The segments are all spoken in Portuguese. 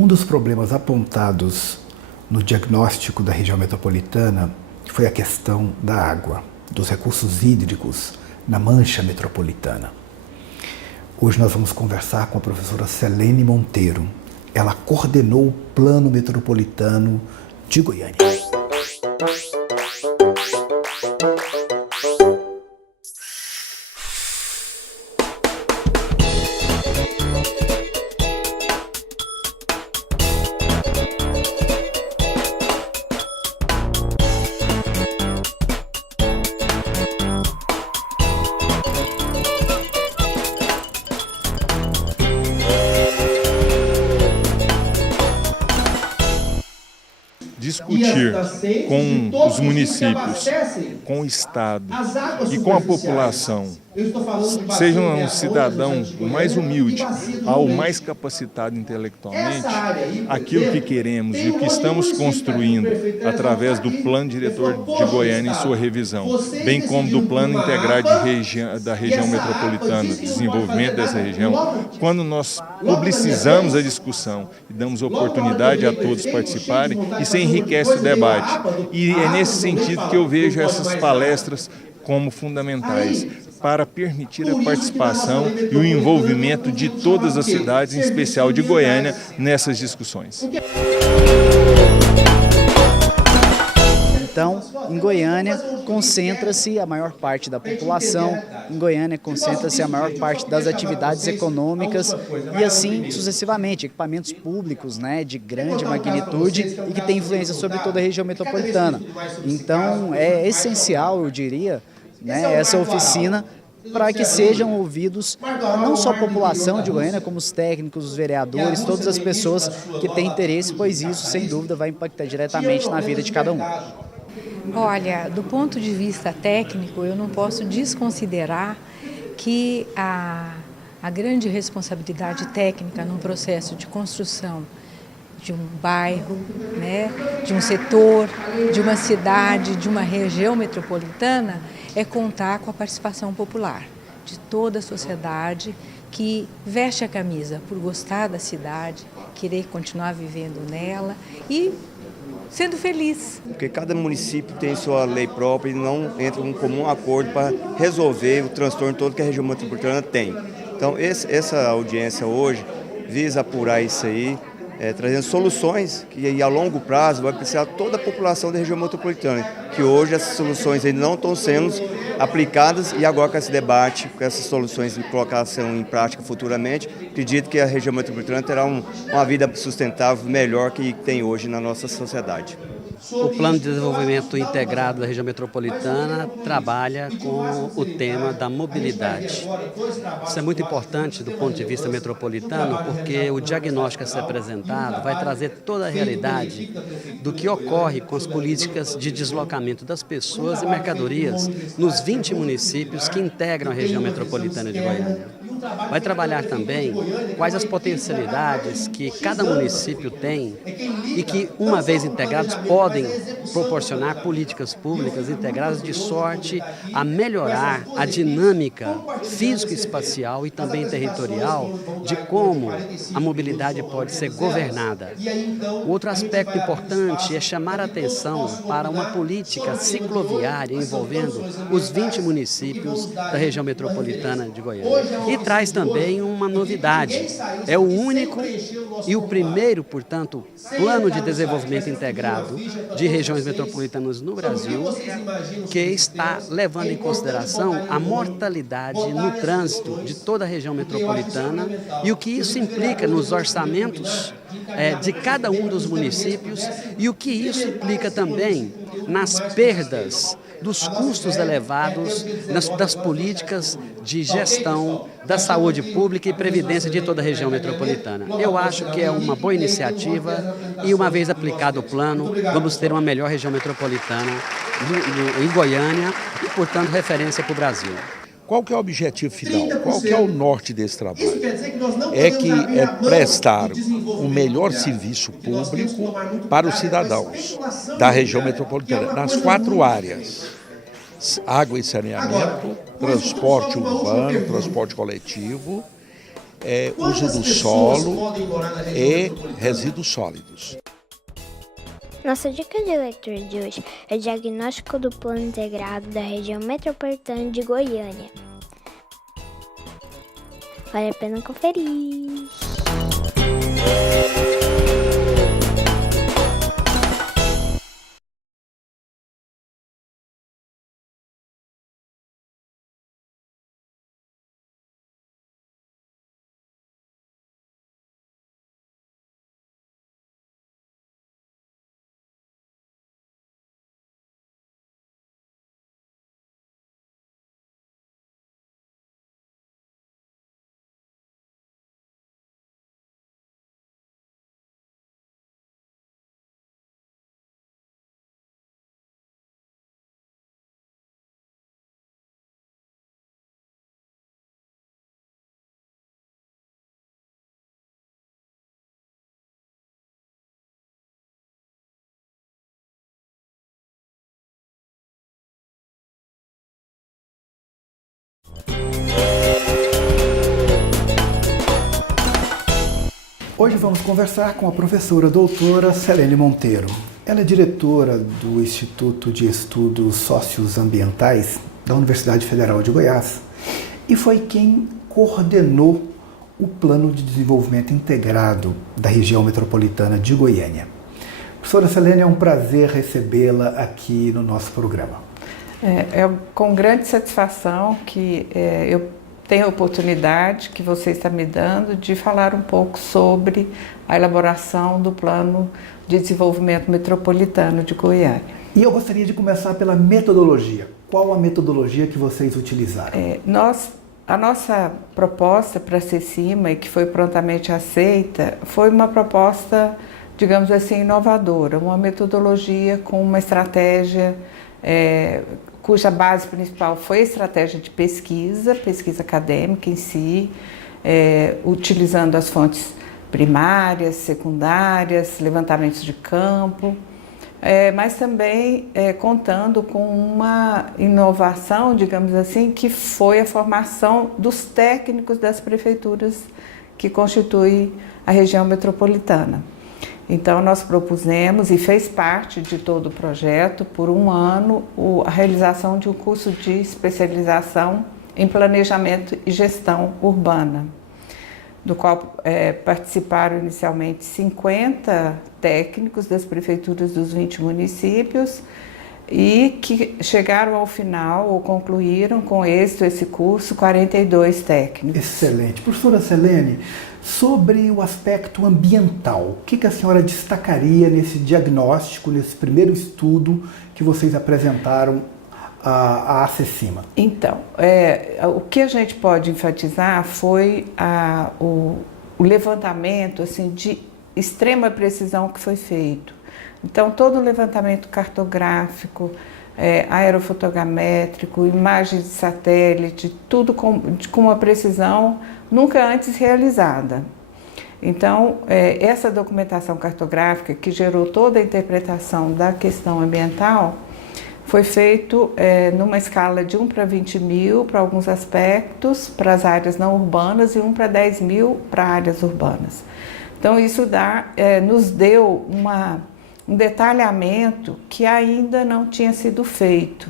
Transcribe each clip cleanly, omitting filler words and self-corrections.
Um dos problemas apontados no diagnóstico da região metropolitana foi a questão da água, dos recursos hídricos na mancha metropolitana. Hoje nós vamos conversar com a professora Selene Monteiro. Ela coordenou o Plano Metropolitano de Goiânia. Discutir com os municípios, com o Estado e com a população, seja um cidadão o mais humilde ao mais capacitado intelectualmente, aquilo que queremos e o que estamos construindo através do Plano Diretor de Goiânia em sua revisão, bem como do Plano Integral da região metropolitana, desenvolvimento dessa região, quando nós publicizamos a discussão e damos oportunidade a todos participarem, isso enriquece o debate. E é nesse sentido que eu vejo essas palestras como fundamentais, para permitir a participação e o envolvimento de todas as cidades, em especial de Goiânia, nessas discussões. Então, em Goiânia, concentra-se a maior parte da população, em Goiânia concentra-se a maior parte das atividades econômicas e assim sucessivamente, equipamentos públicos, de grande magnitude e que têm influência sobre toda a região metropolitana. Então, é essencial, eu diria, essa oficina para que sejam ouvidos não só a população de Goiânia, como os técnicos, os vereadores, todas as pessoas que têm interesse, pois isso, sem dúvida, vai impactar diretamente na vida de cada um. Olha, do ponto de vista técnico, eu não posso desconsiderar que a grande responsabilidade técnica num processo de construção de um bairro, de um setor, de uma cidade, de uma região metropolitana, é contar com a participação popular de toda a sociedade que veste a camisa por gostar da cidade, querer continuar vivendo nela e sendo feliz. Porque cada município tem sua lei própria e não entra num comum acordo para resolver o transtorno todo que a região metropolitana tem. Então essa audiência hoje visa apurar isso aí, trazendo soluções que a longo prazo vai precisar toda a população da região metropolitana, que hoje essas soluções ainda não estão sendo aplicadas e agora com esse debate, com essas soluções de colocação em prática futuramente, acredito que a região metropolitana terá uma vida sustentável melhor que tem hoje na nossa sociedade. O Plano de Desenvolvimento Integrado da região metropolitana trabalha com o tema da mobilidade. Isso é muito importante do ponto de vista metropolitano, porque o diagnóstico a ser apresentado vai trazer toda a realidade do que ocorre com as políticas de deslocamento das pessoas e mercadorias nos 20 municípios que integram a região metropolitana de Goiânia. Vai trabalhar também quais as potencialidades que cada município tem e que, uma vez integrados, podem proporcionar políticas públicas integradas de sorte a melhorar a dinâmica físico-espacial e também territorial de como a mobilidade pode ser governada. Outro aspecto importante é chamar a atenção para uma política cicloviária envolvendo os 20 municípios da região metropolitana de Goiânia. E traz também uma novidade. É o único e o primeiro, portanto, plano de desenvolvimento integrado de regiões metropolitanas no Brasil que está levando em consideração a mortalidade no trânsito de toda a região metropolitana e o que isso implica nos orçamentos de cada um dos municípios e o que isso implica também nas perdas dos custos elevados das políticas de gestão da saúde pública e previdência de toda a região metropolitana. Eu acho que é uma boa iniciativa e, uma vez aplicado o plano, vamos ter uma melhor região metropolitana em Goiânia e, portanto, referência para o Brasil. Qual que é o objetivo final? Qual que é o norte desse trabalho? É prestar o melhor serviço público para os cidadãos da região metropolitana, nas 4 áreas: água e saneamento, transporte urbano, transporte coletivo uso do solo e resíduos sólidos. Nossa dica de leitura de hoje é o diagnóstico do Plano Integrado da Região Metropolitana de Goiânia. Vale a pena conferir. Hoje vamos conversar com a professora doutora Selene Monteiro. Ela é diretora do Instituto de Estudos Socioambientais da Universidade Federal de Goiás e foi quem coordenou o Plano de Desenvolvimento Integrado da Região Metropolitana de Goiânia. Professora Selene, é um prazer recebê-la aqui no nosso programa. É com grande satisfação que eu tenho a oportunidade que você está me dando de falar um pouco sobre a elaboração do Plano de Desenvolvimento Metropolitano de Goiânia. E eu gostaria de começar pela metodologia. Qual a metodologia que vocês utilizaram? A nossa proposta para a CECIMA, e que foi prontamente aceita, foi uma proposta, digamos assim, inovadora, uma metodologia com uma estratégia cuja base principal foi a estratégia de pesquisa acadêmica em si, utilizando as fontes primárias, secundárias, levantamentos de campo, mas também contando com uma inovação, digamos assim, que foi a formação dos técnicos das prefeituras que constituem a região metropolitana. Então, nós propusemos, e fez parte de todo o projeto, por um ano, a realização de um curso de especialização em planejamento e gestão urbana, do qual participaram inicialmente 50 técnicos das prefeituras dos 20 municípios e que chegaram ao final, ou concluíram com êxito esse curso, 42 técnicos. Excelente. Professora Selene, sobre o aspecto ambiental, o que a senhora destacaria nesse diagnóstico, nesse primeiro estudo que vocês apresentaram à CECIMA? Então, o que a gente pode enfatizar foi o levantamento assim, de extrema precisão que foi feito. Então, todo o levantamento cartográfico, aerofotogramétrico, imagens de satélite, tudo com uma precisão nunca antes realizada. Então, essa documentação cartográfica que gerou toda a interpretação da questão ambiental foi feito numa escala de 1 para 20 mil para alguns aspectos, para as áreas não urbanas, e 1 para 10 mil para áreas urbanas. Então, isso nos deu um detalhamento que ainda não tinha sido feito,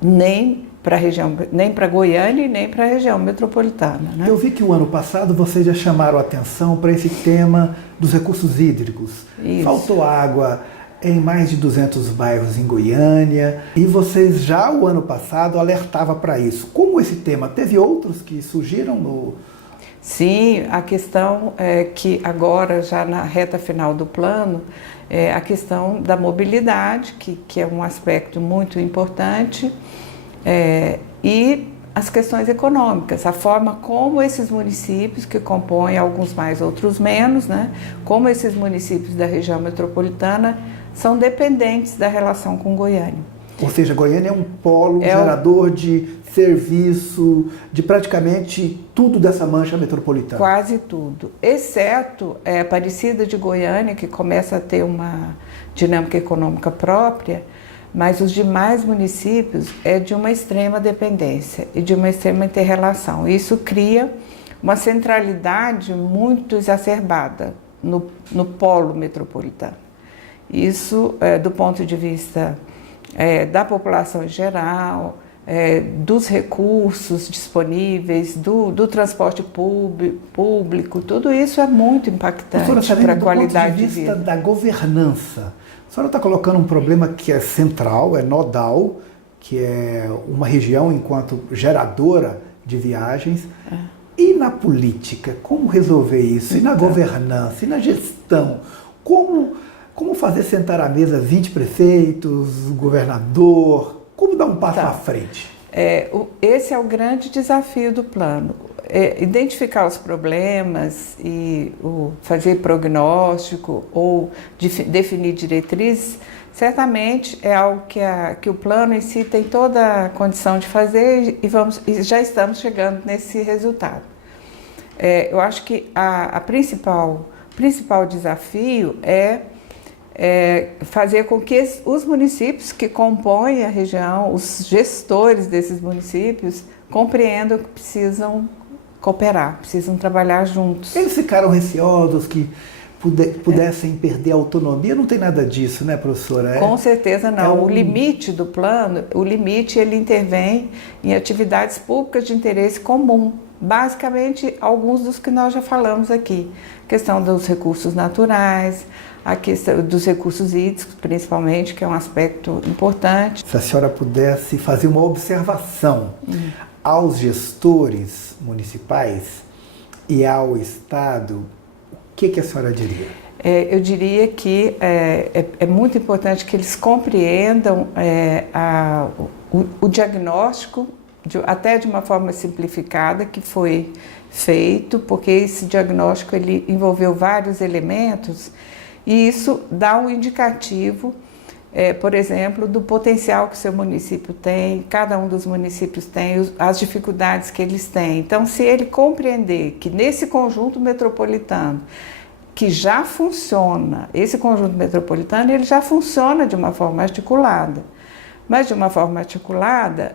nem para Goiânia e nem para a região metropolitana. Né? Eu vi que o ano passado vocês já chamaram a atenção para esse tema dos recursos hídricos. Isso. Faltou água em mais de 200 bairros em Goiânia e vocês já o ano passado alertavam para isso. Como esse tema? Teve outros que surgiram no... Sim, a questão é que agora, já na reta final do plano, a questão da mobilidade, que é um aspecto muito importante, e as questões econômicas, a forma como esses municípios, que compõem alguns mais, outros menos, né, como esses municípios da região metropolitana são dependentes da relação com Goiânia. Ou seja, Goiânia é um polo gerador de serviço, de praticamente tudo dessa mancha metropolitana. Quase tudo, exceto a Aparecida de Goiânia, que começa a ter uma dinâmica econômica própria, mas os demais municípios é de uma extrema dependência e de uma extrema inter-relação. Isso cria uma centralidade muito exacerbada no polo metropolitano. Isso, do ponto de vista da população em geral, dos recursos disponíveis, do transporte público, tudo isso é muito impactante para a qualidade de vida. Do ponto de vista da governança, a senhora está colocando um problema que é central, é nodal, que é uma região enquanto geradora de viagens. E na política, como resolver isso? E na governança, e na gestão? Como fazer sentar à mesa 20 prefeitos, o governador? Como dar um passo à frente? Esse é o grande desafio do plano. Identificar os problemas e fazer prognóstico ou definir diretrizes, certamente é algo que o plano em si tem toda a condição de fazer e já estamos chegando nesse resultado. Eu acho que o principal desafio é fazer com que os municípios que compõem a região, os gestores desses municípios, compreendam que precisam cooperar, precisam trabalhar juntos. Eles ficaram receosos que pudessem perder a autonomia? Não tem nada disso, né, professora? Com certeza não. O limite do plano, ele intervém em atividades públicas de interesse comum. Basicamente, alguns dos que nós já falamos aqui. A questão dos recursos naturais, a questão dos recursos hídricos, principalmente, que é um aspecto importante. Se a senhora pudesse fazer uma observação aos gestores municipais e ao Estado, o que a senhora diria? Eu diria que é muito importante que eles compreendam o diagnóstico, até de uma forma simplificada, que foi feito, porque esse diagnóstico ele envolveu vários elementos e isso dá um indicativo, por exemplo, do potencial que o seu município tem, cada um dos municípios tem, as dificuldades que eles têm. Então, se ele compreender que nesse conjunto metropolitano, que já funciona, esse conjunto metropolitano, ele já funciona de uma forma articulada, mas de uma forma articulada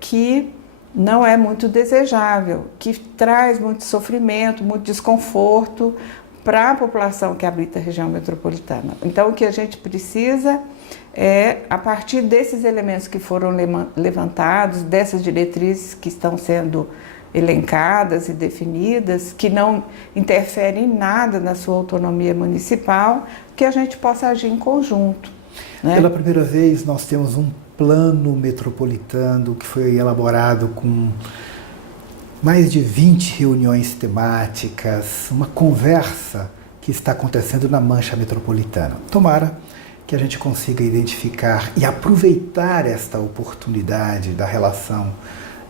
que não é muito desejável, que traz muito sofrimento, muito desconforto para a população que habita a região metropolitana. Então, o que a gente precisa a partir desses elementos que foram levantados, dessas diretrizes que estão sendo elencadas e definidas, que não interferem em nada na sua autonomia municipal, que a gente possa agir em conjunto. Né? Pela primeira vez, nós temos um plano metropolitano que foi elaborado com mais de 20 reuniões temáticas, uma conversa que está acontecendo na mancha metropolitana. Tomara que a gente consiga identificar e aproveitar esta oportunidade da relação,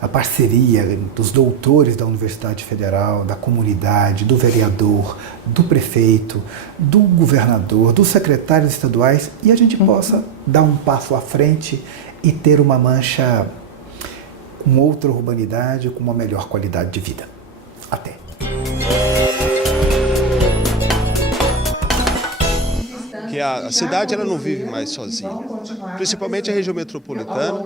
a parceria dos doutores da Universidade Federal, da comunidade, do vereador, do prefeito, do governador, dos secretários estaduais, e a gente possa dar um passo à frente e ter uma mancha com outra urbanidade, com uma melhor qualidade de vida. Até! Que a cidade ela não vive mais sozinha, principalmente a região metropolitana,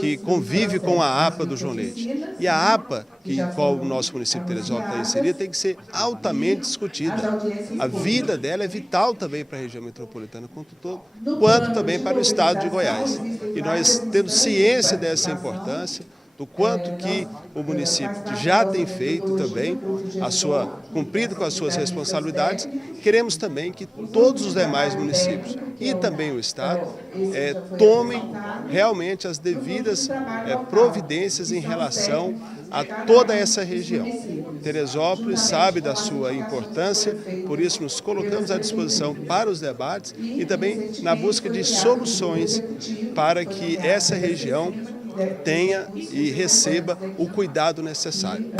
que convive com a APA do João Leite. E a APA, qual o nosso município de Teresópolis está inserido, tem que ser altamente discutida. A vida dela é vital também para a região metropolitana quanto também para o estado de Goiás. E nós, tendo ciência dessa importância, do quanto que o município já tem feito também, cumprido com as suas responsabilidades, queremos também que todos os demais municípios e também o Estado tomem realmente as devidas providências em relação a toda essa região. Teresópolis sabe da sua importância, por isso nos colocamos à disposição para os debates e também na busca de soluções para que essa região tenha e receba o cuidado necessário.